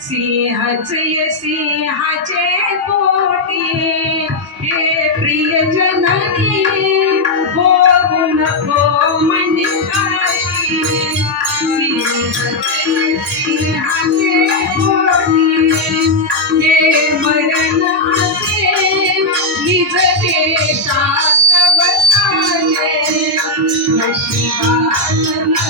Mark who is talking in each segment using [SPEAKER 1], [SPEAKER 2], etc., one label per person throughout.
[SPEAKER 1] सिंहाचे सिंहाचे पोटी. हे प्रिय जननी होऊ नको मनिकाशी सिंहाचे सिंहाचे पोटी. हे मरण असे निज देशात बसावे नशिबात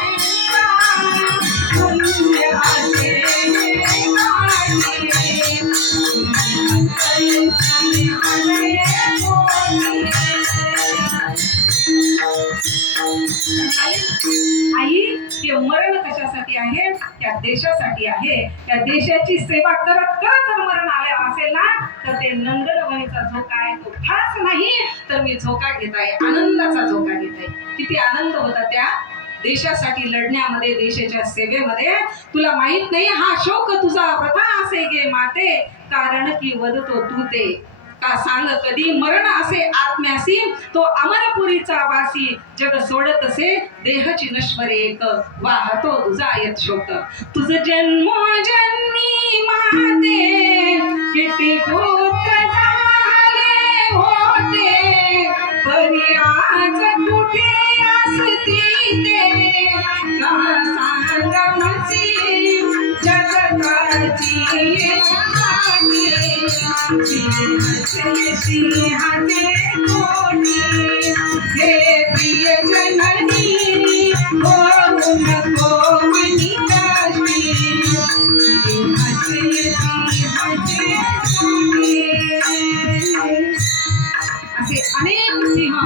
[SPEAKER 1] आई हे मरण कशासाठी आहे? त्या देशासाठी आहे. त्या देशाची सेवा करत करत जर मरण आले असेल ना तर ते नंदनवनीचा झोका आहे. तो खास नाही तर मी झोका घेत आहे. आनंदाचा झोका घेत आहे. किती आनंद होता त्या देशासाठी लढण्यामध्ये देशाच्या सेवेमध्ये. तुला माहीत नाही हा शोक तुझा प्रथा असे गे माते. कारण की वदतो तू ते का सांग कधी मरण असे आत्म्यासी तो अमरपुरीचा वासी जग सोडत असे देहची नश्वरे एक. वाहतो तुझा यत शोक तुझ जन्मोजन्मी माते किती पुत्र झाले होते. परी आज कुठे असती ते? का सांग जगताची सिंहाचे सिंह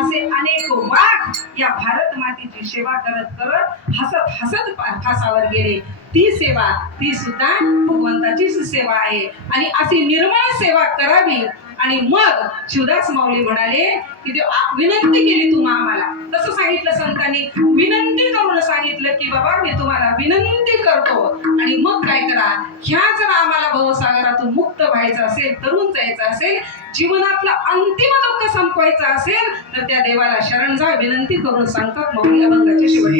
[SPEAKER 1] असे अनेक वाघ या भारत मातेची सेवा करत करत हसत हसत फासावर गेले. ती सेवा ती सुद्धा भगवंताचीच सेवा आहे. आणि अशी निर्मळ सेवा करावी. आणि मग शिवदास माऊली म्हणाले की ते विनंती केली तुम्हा आम्हाला. तसं सांगितलं संतांनी. विनंती करून सांगितलं की बाबा मी तुम्हाला विनंती करतो. आणि मग काय करा? ह्या जर आम्हाला भवसागरातून मुक्त व्हायचं असेल तरुण जायचं असेल जीवनातला अंतिम दुःख संपवायचं असेल तर त्या देवाला शरण जा विनंती करून सांगतात मौर्य अभंगाचे शेवटी.